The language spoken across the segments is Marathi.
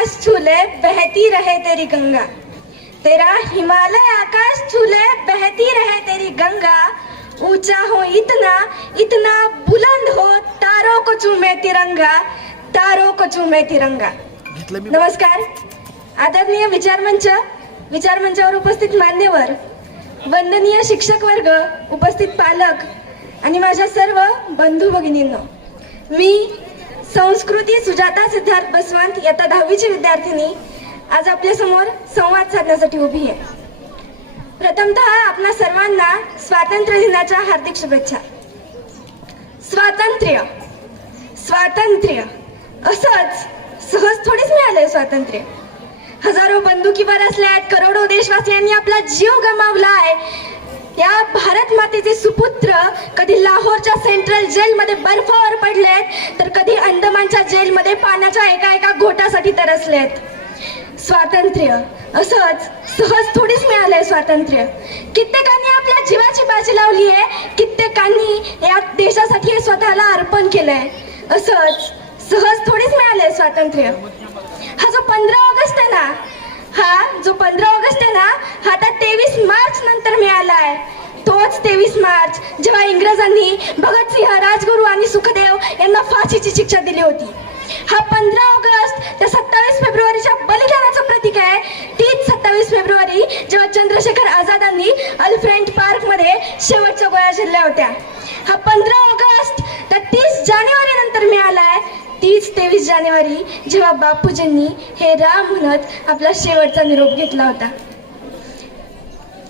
आकाश छूले बहती रहे तेरी गंगा। तेरा हिमालय आकाश छूले बहती रहे तेरी गंगा। ऊंचा हो इतना इतना बुलंद हो तारों को चूमे तिरंगा तारों को चूमे तिरंगा। नमस्कार। आदरणीय विचारमंच विचारमंचावर उपस्थित मान्यवर वंदनीय शिक्षक वर्ग उपस्थित पालक आणि माझ्या सर्व बंधू भगिनींनो मी संस्कृती सुजाता सिद्धार्थ बसवंत इयत्ता दहावीची विद्यार्थिनी आज आपल्यासमोर संवाद साधण्यासाठी उभी आहे. प्रथमतः आपणा सर्वांना स्वातंत्र्य दिनाच्या हार्दिक शुभेच्छा. स्वातंत्र्य. स्वातंत्र्य. असंच सहज थोडीच मिळालंय स्वातंत्र्य. हजारो बंदुकीवर असल्यात करोडो देशवासियांनी आपला जीव गमावलाय. या भारत मातेचे सुपुत्र कधी लाहोरच्या सेंट्रल जेलमध्ये बर्फावर पडलेत तर कधी अंदमानच्या जेलमध्ये पाण्याच्या एका एका घोटासाठी तरसलेत. स्वातंत्र्य. असंच सहज थोडीच मिळालंय स्वातंत्र्य. कित्येकांनी आपल्या जीवाची बाजी लावली आहे कित्येकांनी या देशासाठी हे स्वतःला अर्पण केलंय. असंच सहज थोडीच मिळालंय स्वातंत्र्य. हा जो पंधरा ऑगस्ट आहे ना हा जो पंधरा ऑगस्ट आहे ना हा आता तेवीस मार्च नंतर मिळाला आहे तोच तेवीस मार्च जेव्हा इंग्रजांनी भगतसिंह राजगुरू आणि सुखदेव यांना फाशीची शिक्षा दिली होती. हा पंधरा ऑगस्ट त्या सत्तावीस फेब्रुवारीच्या बलिदानाचं प्रतीक आहे. तीच सत्तावीस फेब्रुवारी जेव्हा चंद्रशेखर आझादांनी अल्फ्रेंट पार्कमध्ये शेवटच्या गोळ्या झेलल्या होत्या. हा पंधरा ऑगस्ट तर तीस जानेवारी नंतर मिळाला. तीच तेवीस जानेवारी जेव्हा बापूजींनी हे राम म्हणत आपला शेवटचा निरोप घेतला होता.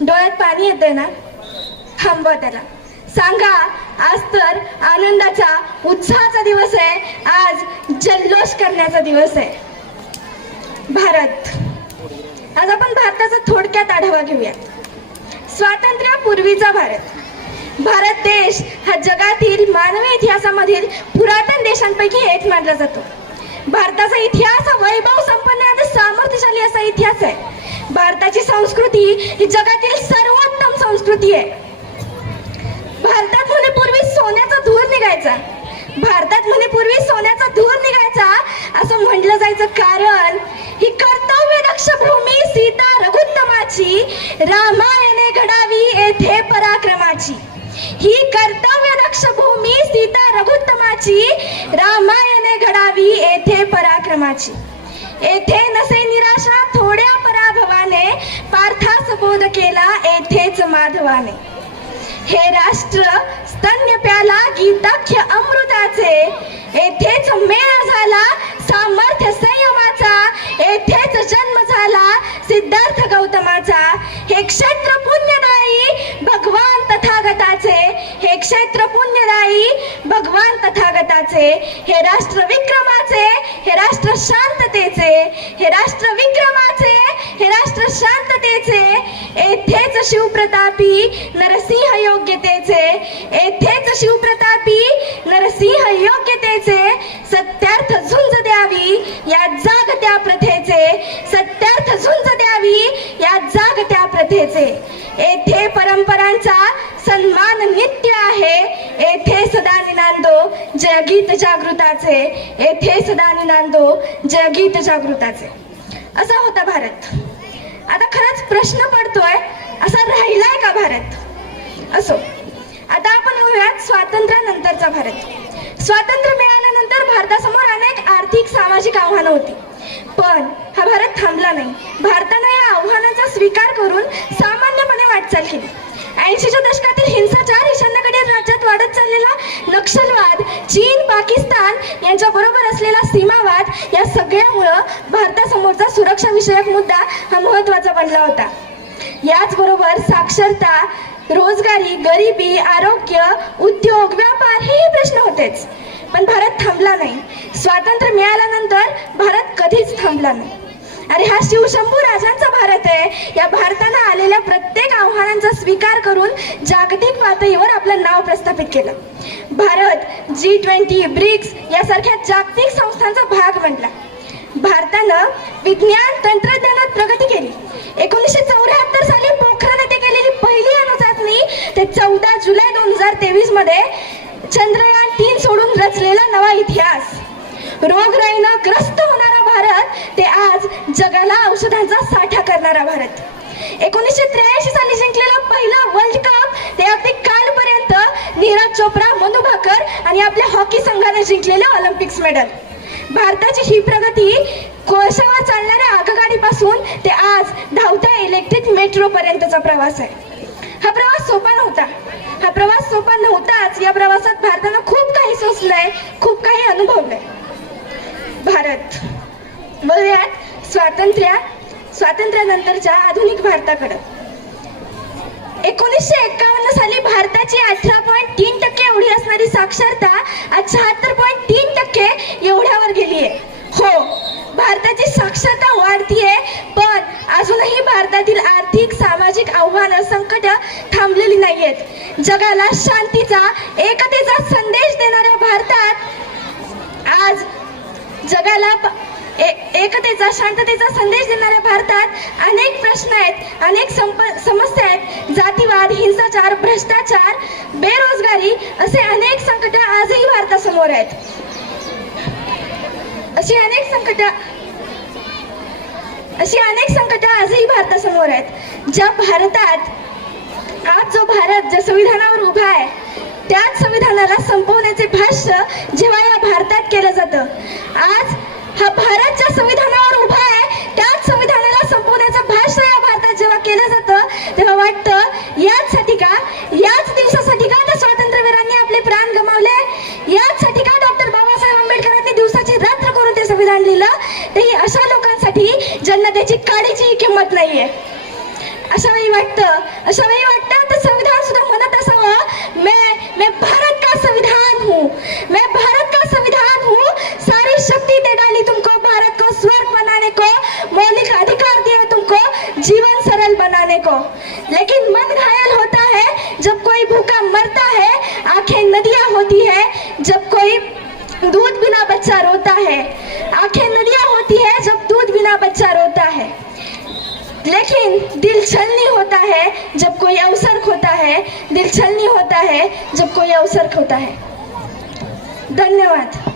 डोळ्यात पाणी येतंय ना? थांबवा त्याला. सांगा आज तर आनंदाचा उत्साहाचा दिवस आहे. आज जल्लोष करण्याचा दिवस आहे. भारत. आज आपण भारताचा थोडक्यात आढावा घेऊयात. स्वातंत्र्यापूर्वीचा भारत. भारत देश हा जगातील मानवी इतिहासामधील पुरातन देशांपैकी एक मानला जातो. भारताचा इतिहास हा वैभव संपन्न आणि सामर्थ्यशाली असा इतिहास आहे. भारताची संस्कृती ही जगातील सर्वोत्तम संस्कृती आहे. भारतात म्हणे पूर्वी सोन्याचा धूर निघायचा. भारतात म्हणे पूर्वी सोन्याचा धूर निघायचा येथे पराक्रमाची. येथे नसे निराशा थोड्या पराभवाने पार्थास बोध केला येथेच माधवाने. हे राष्ट्र स्तन्य प्याला गीताख्य अमृताचे येथेच मेळ तथागताचे हे राष्ट्र विक्रमाचे हे राष्ट्र शांततेचे हे राष्ट्र विक्रमाचे हे राष्ट्र शांततेचे येथेच शिवप्रतापी नरसिंह योग्यतेचे येथेच शिवप्रतापी नरसिंह योग्यतेचे सत्यार्थ झुंज द्यावी या जागत्या प्रथेचे सत्यार्थ झुंज द्यावी या जागत्या प्रथेचे. येथे परंपरांचा सन्मान नित्य आहे येथे सदा निनांदो जयगीत जागृताचे येथे सदा निनांदो जयगीत जागृताचे. असा होता भारत. आता खरंच प्रश्न पडतोय असा राहिलाय का भारत? असो. आता आपण येऊयात स्वातंत्र्यानंतरचा भारत. स्वातंत्र्य मिळाल्यानंतर भारतासमोर अनेक आर्थिक सामाजिक आव्हानं होती. पण हा भारत थांबला नाही. भारतानं या आव्हानाचा स्वीकार करून सामान्यपणे वाटचाल केली. ऐंशीच्या दशकातील हिंसाचार ईशान्येकडील राज्यात वाढत चाललेला नक्षलवाद चीन पाकिस्तान यांच्या बरोबर असलेला सीमावाद या सगळ्यामुळं भारतासमोरचा सुरक्षा विषयक मुद्दा हा महत्त्वाचा बनला होता. याचबरोबर साक्षरता रोजगारी गरिबी आरोग्य उद्योग व्यापार हेही प्रश्न होतेच. पण भारत थांबला नाही. स्वातंत्र्य मिळाल्यानंतर भारत कधीच थांबला नाही. अरे हा शिवशंभू राजांचा भारत आहे. या भारतानं आलेल्या प्रत्येक आव्हानांचा स्वीकार करून जागतिक पातळीवर आपलं नाव प्रस्थापित केलं. भारत जी ट्वेंटी ब्रिक्स यासारख्या जागतिक संस्थांचा भाग बनला. भारतानं विज्ञान तंत्रज्ञानात प्रगती केली. एकोणीसशे चौऱ्याहत्तर साली पोखरण येथे केलेली पहिली अणुचाचणी ते चौदा जुलै दोन हजार तेवीसमध्ये चंद्रयान तीन सोडून रचलेला नवा इतिहास. रोगराईनं ग्रस्त होणार भारत ते आज जगाला औषधांचा साठा करणारा भारत. एकोणीसशे त्र्याऐंशी साली जिंकलेला पहिला वर्ल्ड कप ते अगदी कालपर्यंत नीरज चोप्रा मनु भाकर आणि आपल्या हॉकी संघाने जिंकलेले ऑलिम्पिक्स मेडल भारताची ही प्रगती कोळशावर चालणाऱ्या आगगाडीपासून ते आज धावत्या इलेक्ट्रिक मेट्रो पर्यंतचा प्रवास आहे. हा प्रवास सोपा नव्हता. हा प्रवास सोपा नव्हताच. या प्रवासात भारतानं खूप काही सोसलंय खूप काही अनुभवलंय. भारत. वळूयात स्वातंत्र्य स्वातंत्र्यानंतरच्या आधुनिक भारताकडं. एकोणीसशे एकावन्न साली भारताची अठरा पॉईंट तीन टक्के एवढी असणारी साक्षरता आज शहात्तर पॉईंट तीन टक्के एवढ्यावर गेली आहे हो भारताची साक्षरता वाढतीये पण अजूनही भारतातील आर्थिक सामाजिक आव्हानं संकट थांबलेली नाहीयेत. जगाला शांतीचा एकतेचा संदेश देणाऱ्या भारतात आज जगाला प- एकतेचा शांततेचा संदेश देणाऱ्या भारतात अनेक प्रश्न आहेत अनेक संप समस्या आहेत. जातीवाद हिंसाचार भ्रष्टाचार बेरोजगारी असे अनेक संकट आजही भारतासमोर आहेत. अशी अनेक संकट अशी अनेक संकट आजही भारतासमोर आहेत. ज्या भारतात आज जो भारत ज्या संविधानावर उभा आहे होत नाहीये. अशा वेळी वाटतं अशा वेळी वाटतं तर संविधान सुद्धा म्हणत असावं. मे मैं भारत का संविधान हूँ मैं भारत का संविधान हूँ सारी शक्ति दे डाली तुमको भारत को स्वर्ग बनाने को मौलिक अधिकार दिए तुमको जीवन सरल बनाने को लेकिन मन घायल होता है जब कोई भूखा मरता है आंखें नदियां होती है जब कोई दूध बिना बच्चा रोता है आंखें नदियां होती है जब दूध बिना बच्चा रोता है लेकिन दिल छलनी होता है जब कोई अवसर खोता है। दिल छलनी होता है जब कोई अवसर खोता है। धन्यवाद।